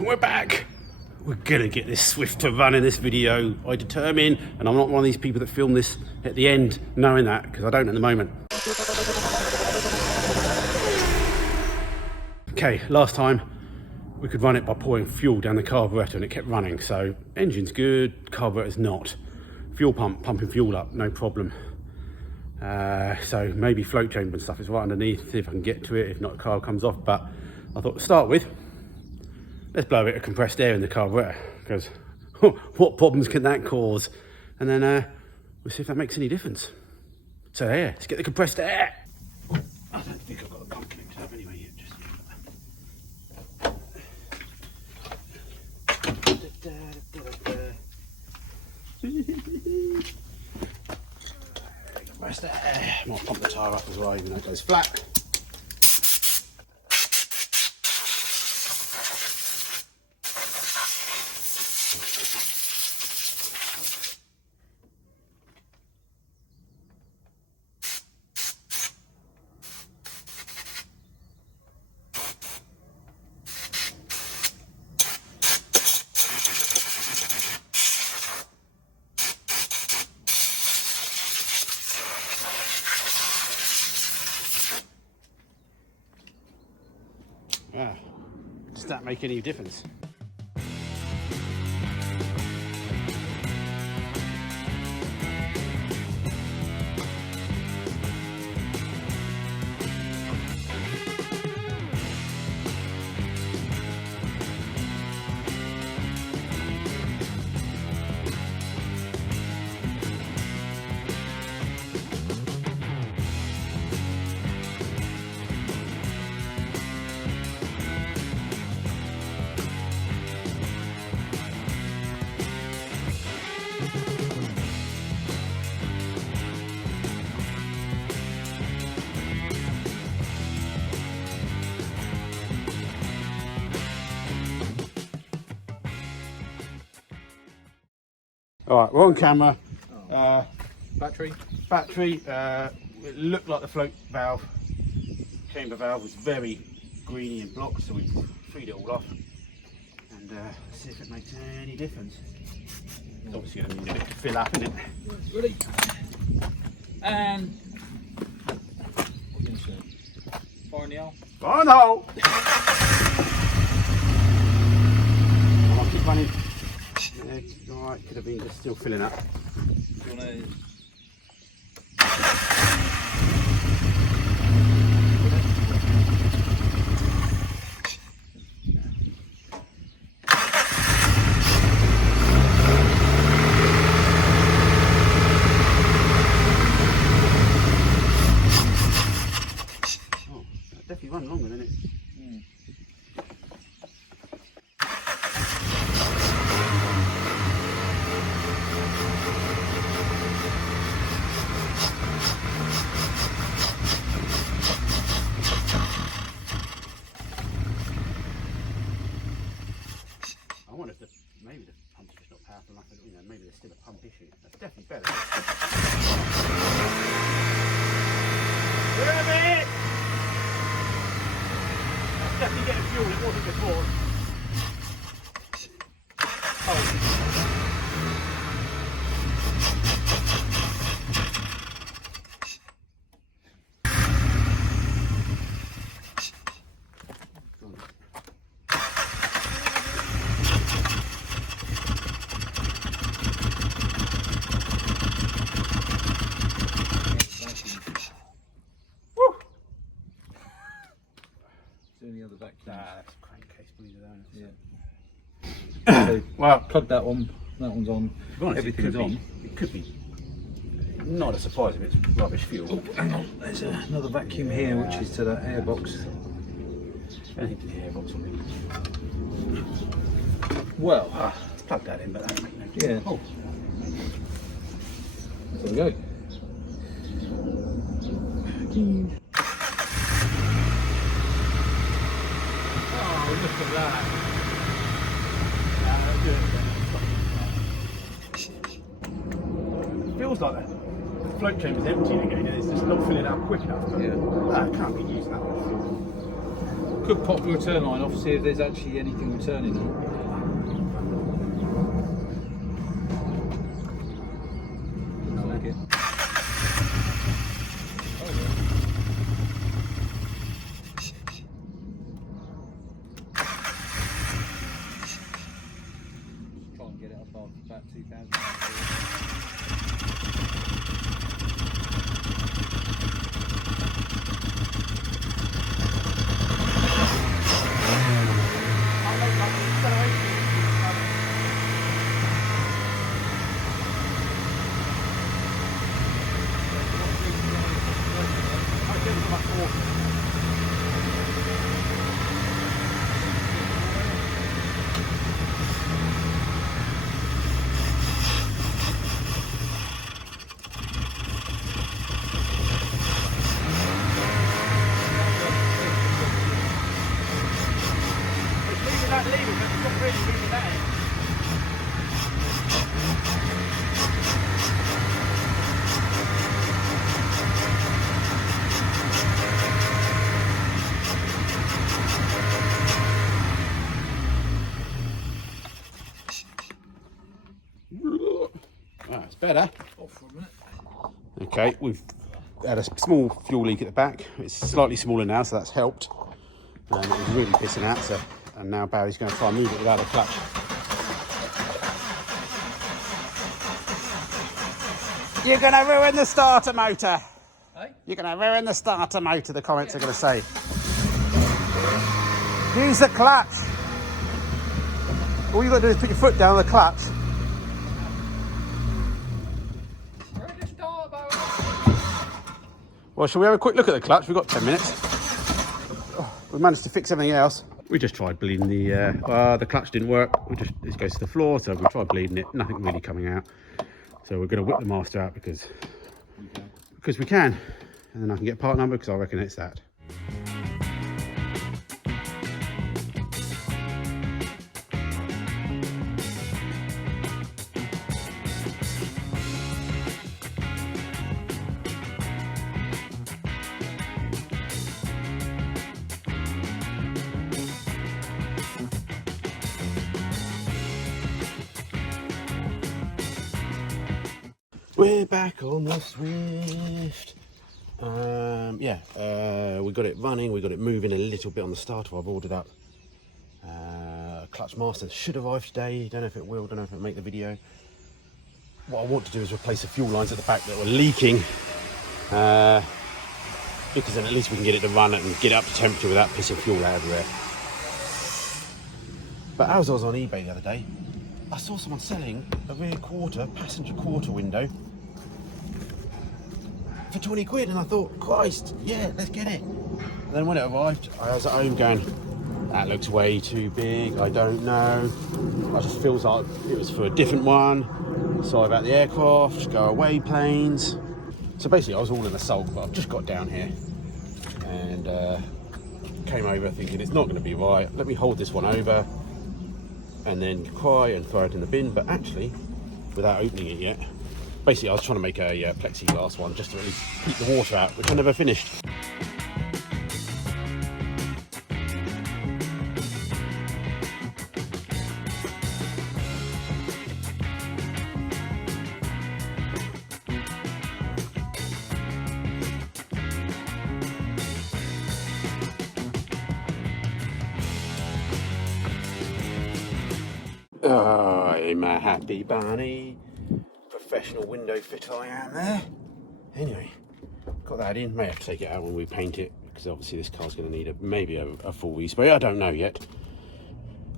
We're back. We're gonna get this Swift to run in this video, I determine, and I'm not one of these people that film this at the end knowing that, because I don't at the moment. Okay, last time we could run it by pouring fuel down the carburetor and it kept running, so engine's good, carburetor's not. Fuel pump, pumping fuel up, no problem. So maybe float chamber and stuff is right underneath, see if I can get to it, if not the car comes off. But I thought to start with, let's blow a bit of compressed air in the carburetor, because what problems can that cause? And then we'll see if that makes any difference. So yeah, let's get the compressed air. I don't think I've got a pump connected up anyway yet, just compressed air. Might pump the tyre up as well, even though it goes flat. Yeah, does that make any difference? All right, we're on camera. Battery. It looked like the float valve, chamber valve was very greeny and blocked, so we freed it all off. And see if it makes any difference. It's obviously going to need a bit to fill up, isn't it? Ready. And what can you say? Fire in the hole. Oh no! I'll keep running. It's alright, could have been just still filling up. Do you want to... Oh, that definitely run longer than it. I wonder if maybe the pump's just not powerful enough, you know, maybe there's still a pump issue. That's definitely better. Wait a minute! That's definitely getting fuel, it wasn't before. Oh. Any other vacuum? Nah, that's a crankcase bleeder down. Yeah. So, well, plug that one. That one's on. honest, Everything's on. It could be not a surprise if it's rubbish fuel. Oh, hang on. There's another vacuum here, which is to that airbox. Anything to the airbox will be. Well, Let's plug that in, but that'll make no difference. yeah. Oh. There we go. Oh, look at that. It feels like the float chamber's emptying again and it's just not filling up quick enough. Yeah. That can't be using that much fuel. could pop the return line off, see if there's actually anything returning on. Like it. Oh, yeah. Just try and get it above about 2,000. It's better. Off for a minute. Okay, we've had a small fuel leak at the back. It's slightly smaller now, so that's helped. It was really pissing out, so, and now Barry's going to try and move it without a clutch. You're going to ruin the starter motor. Hey? You're going to ruin the starter motor, the comments are going to say. Use the clutch. All you've got to do is put your foot down on the clutch. Well, shall we have a quick look at the clutch? We've got 10 minutes. Oh, we managed to fix everything else. We just tried bleeding the clutch didn't work. It goes to the floor, so we tried bleeding it. Nothing really coming out. So we're going to whip the master out because we can. And then I can get part number because I reckon it's that. We're back on the Swift. We got it running, we got it moving a little bit on the starter. I've ordered up clutch master. Should arrive today, don't know if it will, don't know if it'll make the video. What I want to do is replace the fuel lines at the back that were leaking, because then at least we can get it to run and get it up to temperature without pissing fuel out everywhere. But as I was on eBay the other day, I saw someone selling a rear quarter, passenger quarter window for 20 quid, and I thought, Christ, yeah, let's get it. And then when it arrived, I was at home going, that looks way too big, I don't know. I just feels like it was for a different one. Sorry about the aircraft, go away planes. So basically I was all in a sulk, but I've just got down here and came over thinking it's not going to be right. Let me hold this one over and then cry and throw it in the bin, but actually, without opening it yet, basically I was trying to make a plexiglass one just to at least keep the water out, which I never finished. I'm a happy bunny. Professional window fitter I am there. Anyway, got that in. May have to take it out when we paint it, because obviously this car's going to need maybe a full respray. I don't know yet.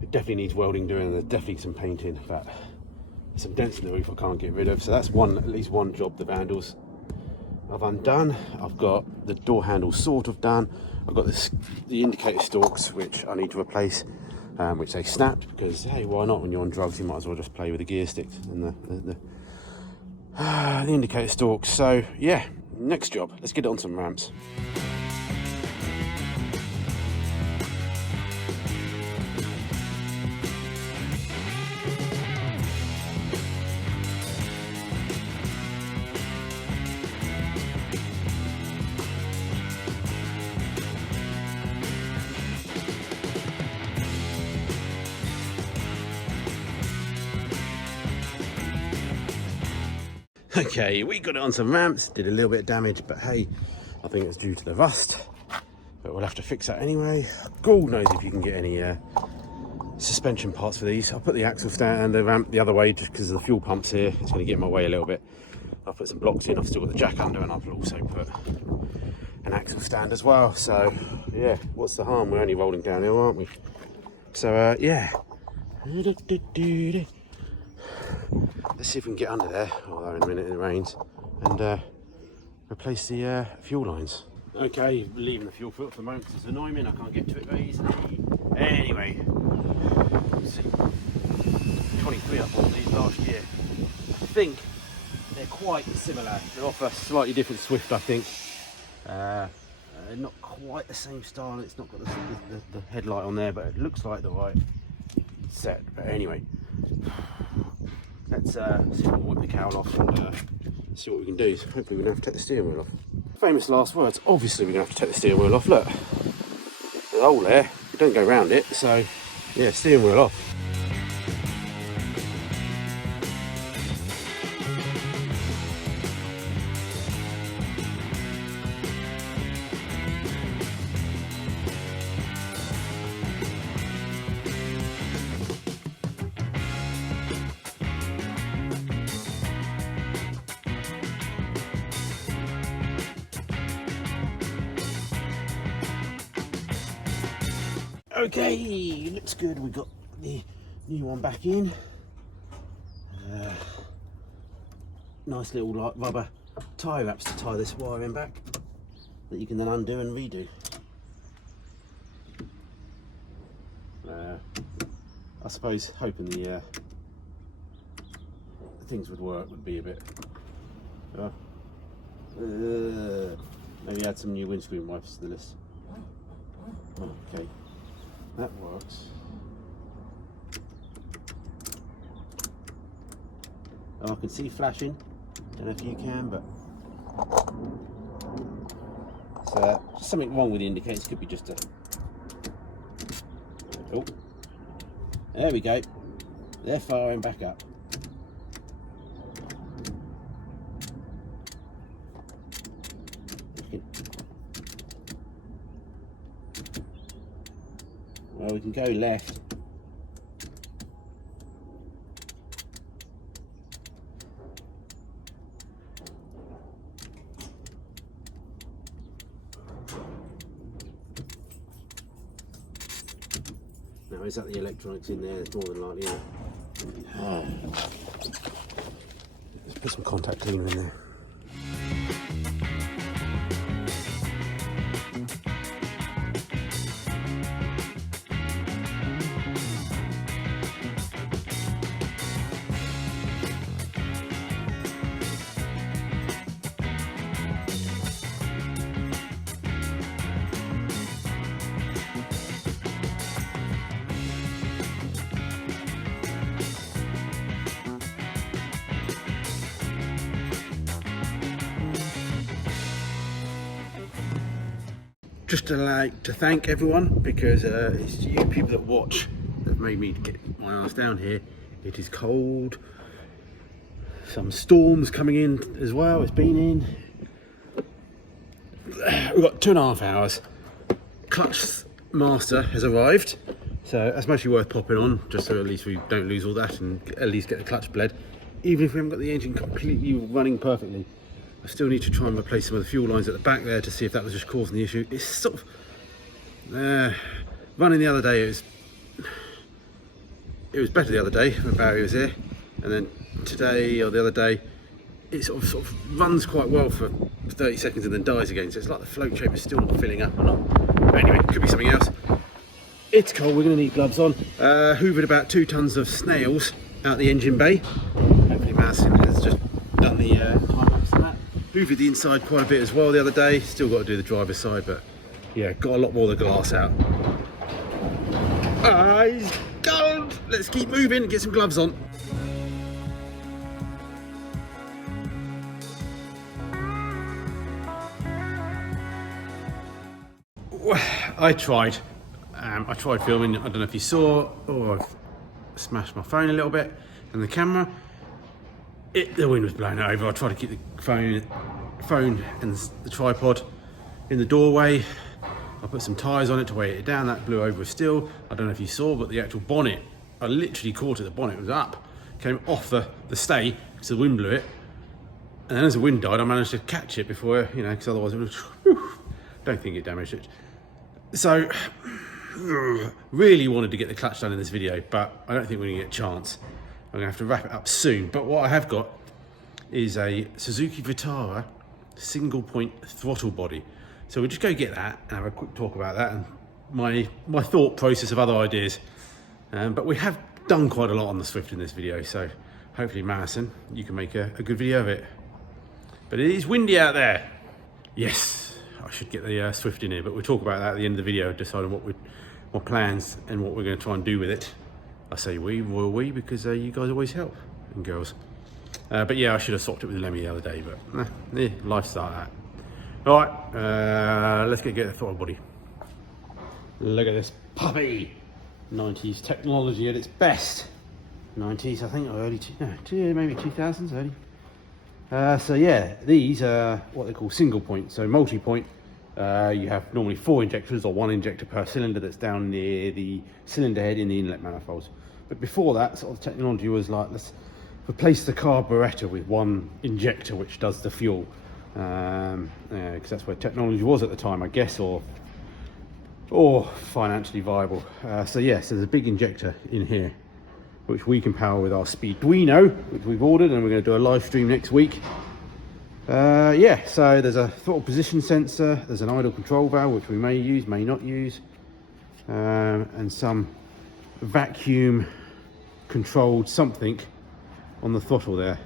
It definitely needs welding doing, and there's definitely some painting, but there's some dents in the roof I can't get rid of. So that's at least one job the Vandals I've undone. I've got the door handle sort of done. I've got the indicator stalks, which I need to replace, which they snapped, because hey, why not? When you're on drugs, you might as well just play with the gear sticks and the indicator stalks. So yeah, next job, let's get it on some ramps. Okay, we got it on some ramps, did a little bit of damage, but hey, I think it's due to the rust. But we'll have to fix that anyway. God knows if you can get any suspension parts for these. I'll put the axle stand and the ramp the other way just because of the fuel pumps here. It's going to get in my way a little bit. I'll put some blocks in. I've still got the jack under, and I'll also put an axle stand as well. So yeah, what's the harm? We're only rolling downhill, aren't we? So yeah. Let's see if we can get under there, although in a minute it rains, and replace the fuel lines. Okay, leaving the fuel filter for the moment because it's annoying me and I can't get to it very easily. Anyway, let's see, 23 I bought these last year. I think they're quite similar. They offer a slightly different Swift, I think. Not quite the same style. It's not got the headlight on there, but it looks like the right set. But anyway, let's see if we can whip the cowl off and see what we can do. So hopefully we don't have to take the steering wheel off. Famous last words. Obviously we're going to have to take the steering wheel off. Look, there's a hole there. You don't go round it. So yeah, steering wheel off. Okay, looks good. We got the new one back in. Nice little like rubber tie wraps to tie this wiring back that you can then undo and redo. I suppose hoping the things would work would be a bit. Maybe add some new windscreen wipers to the list. Okay. That works. Oh, I can see flashing. Don't know if you can, but so just something wrong with the indicators. Could be just a. Oh, there we go. They're firing back up. Well, we can go left. Now, is that the electronics in there? It's more than likely, yeah. Let's put some contact cleaner in there. Just like to thank everyone because it's you people that watch that have made me get my ass down here. It is cold, some storms coming in as well. It's been in. We've got 2.5 hours. Clutch master has arrived, so that's mostly worth popping on just so at least we don't lose all that and at least get the clutch bled, even if we haven't got the engine completely running perfectly. I still need to try and replace some of the fuel lines at the back there to see if that was just causing the issue. It's sort of running the other day. It was better the other day when Barry was here, and then today or the other day, it sort of runs quite well for 30 seconds and then dies again. So it's like the float chamber is still not filling up or not. But anyway, it could be something else. It's cold. We're going to need gloves on. Hoovered about 2 tons of snails out the engine bay. Hopefully Madison has just done the time lapse of that. Hoovered the inside quite a bit as well the other day. Still got to do the driver's side, but yeah, got a lot more of the glass out. He's cold. Let's keep moving and get some gloves on. I tried filming. I don't know if you saw. Oh, I've smashed my phone a little bit and the camera. the wind was blowing it over. I tried to keep the phone and the tripod in the doorway. I put some tyres on it to weigh it down. That blew over still. I don't know if you saw, but the actual bonnet, I literally caught it. The bonnet was up, came off the stay because the wind blew it. And then as the wind died, I managed to catch it before, you know, because otherwise it would have, don't think it damaged it. So, really wanted to get the clutch done in this video, but I don't think we're going to get a chance. I'm going to have to wrap it up soon. But what I have got is a Suzuki Vitara single point throttle body. So we'll just go get that and have a quick talk about that and my thought process of other ideas. But we have done quite a lot on the Swift in this video, so hopefully, Madison, you can make a good video of it. But it is windy out there. Yes, I should get the Swift in here, but we'll talk about that at the end of the video, deciding what plans and what we're going to try and do with it. I say we, royal we, because you guys always help, and girls. But yeah, I should have swapped it with Lemmy the other day, but life's like that. All right, let's get the throttle body. Look at this puppy. 90s technology at its best. 90s, I think, or early, maybe 2000s, early. So yeah, these are what they call single point. So multi-point, you have normally 4 injectors or 1 injector per cylinder that's down near the cylinder head in the inlet manifolds. But before that, sort of technology was like, let's replace the carburetor with 1 injector which does the fuel. Because that's where technology was at the time, I guess, or financially viable. So yeah, so there's a big injector in here which we can power with our Speeduino, which we've ordered, and we're going to do a live stream next week. Yeah, so there's a throttle position sensor, there's an idle control valve which we may use, may not use, and some vacuum controlled something on the throttle there.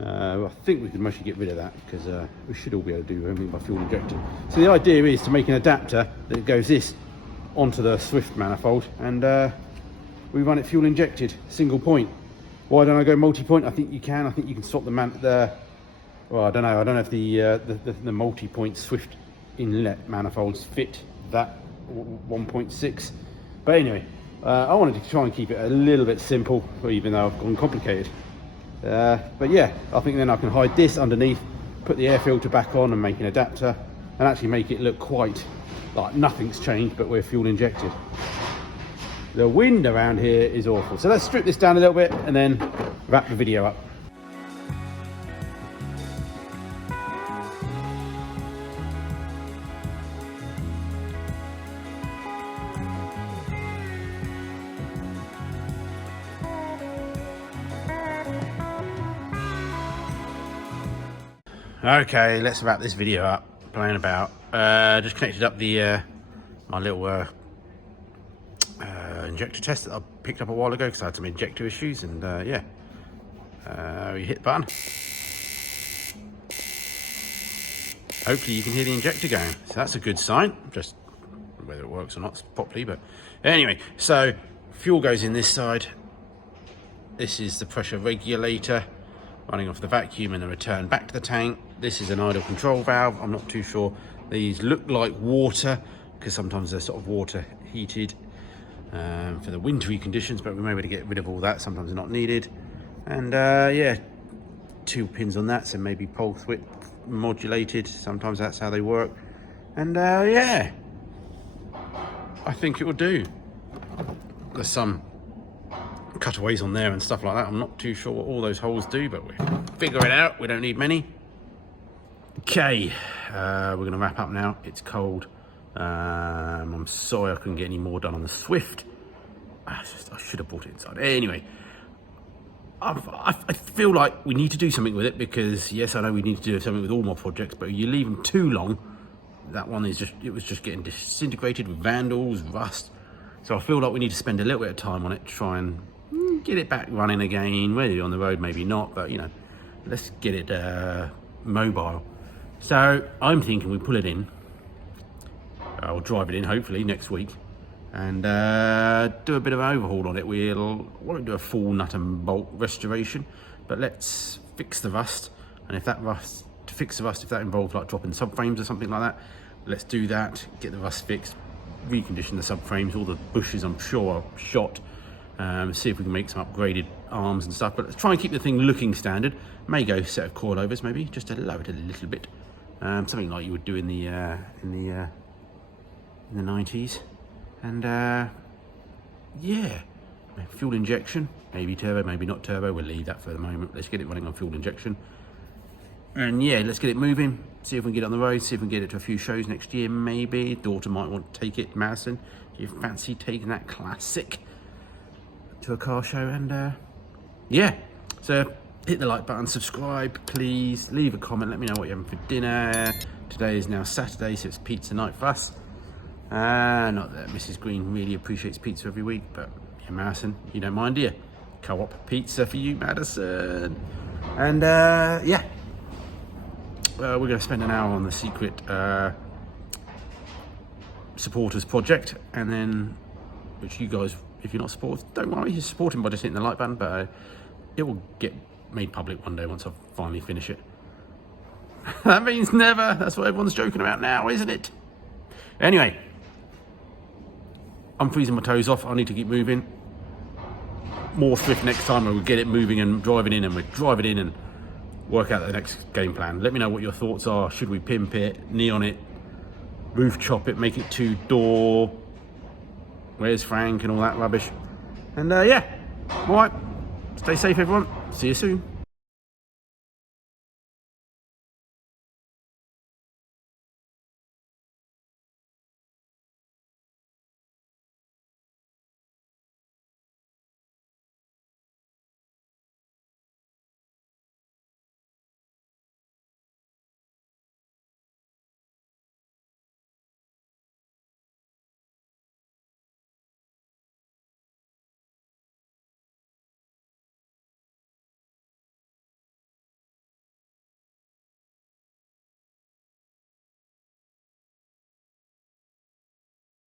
I think we could mostly get rid of that because we should all be able to do everything by fuel injected. So the idea is to make an adapter that goes this onto the Swift manifold, and we run it fuel injected, single point. Why don't I go multi-point? I think you can. I think you can swap well, I don't know. I don't know if the multi-point Swift inlet manifolds fit that 1.6. But anyway, I wanted to try and keep it a little bit simple, even though I've gone complicated. But yeah, I think then I can hide this underneath, put the air filter back on and make an adapter, and actually make it look quite like nothing's changed, but we're fuel injected. The wind around here is awful. So let's strip this down a little bit and then wrap the video up. Okay, let's wrap this video up. Playing about. Just connected up the my little injector test that I picked up a while ago because I had some injector issues, and yeah, we hit the button. Hopefully you can hear the injector going, so that's a good sign. Just whether it works or not properly, but anyway, so fuel goes in this side. This is the pressure regulator running off the vacuum and the return back to the tank. This is an idle control valve. I'm not too sure. These look like water because sometimes they're sort of water heated for the wintry conditions, but we may be able to get rid of all that. Sometimes they're not needed. And yeah, 2 pins on that, so maybe pulse width modulated. Sometimes that's how they work. And yeah, I think it will do. There's some cutaways on there and stuff like that. I'm not too sure what all those holes do, but we'll figure it out. We don't need many. Okay, we're going to wrap up now. It's cold. I'm sorry I couldn't get any more done on the Swift. I should have brought it inside. Anyway, I feel like we need to do something with it because, yes, I know we need to do something with all my projects, but you leave them too long, that one is it was just getting disintegrated with vandals, rust. So I feel like we need to spend a little bit of time on it to try and get it back running again. Maybe on the road, maybe not, but you know, let's get it mobile. So I'm thinking we pull it in. I'll drive it in hopefully next week and do a bit of an overhaul on it. We won't do a full nut and bolt restoration, but let's fix the rust. And if that rust, to fix the rust, if that involves like dropping subframes or something like that, let's do that. Get the rust fixed, recondition the subframes. All the bushes I'm sure are shot. See if we can make some upgraded arms and stuff, but let's try and keep the thing looking standard. May go set of coilovers, maybe just to lower it a little bit, something like you would do in the 90s. And yeah, fuel injection, maybe turbo, maybe not turbo. We'll leave that for the moment. Let's get it running on fuel injection, and yeah, let's get it moving. See if we can get it on the road. See if we can get it to a few shows next year. Maybe daughter might want to take it. Madison, do you fancy taking that classic to a car show? And yeah, so hit the like button, subscribe please, leave a comment, let me know what you're having for dinner. Today is now Saturday, so it's pizza night for us. Not that Mrs. Green really appreciates pizza every week, but yeah, Madison, you don't mind, do you? Co-op pizza for you, Madison. And yeah, we're going to spend an hour on the secret supporters project, and then, which you guys, if you're not supporters, don't worry, you're supporting by just hitting the like button, but it will get made public one day once I finally finish it. That means never. That's what everyone's joking about now, isn't it? Anyway, I'm freezing my toes off. I need to keep moving. More swift next time, and we'll get it moving and driving in, and we'll drive it in and work out the next game plan. Let me know what your thoughts are. Should we pimp it, neon it, roof chop it, make it 2-door? Where's Frank and all that rubbish? And yeah, all right. Stay safe, everyone. See you soon.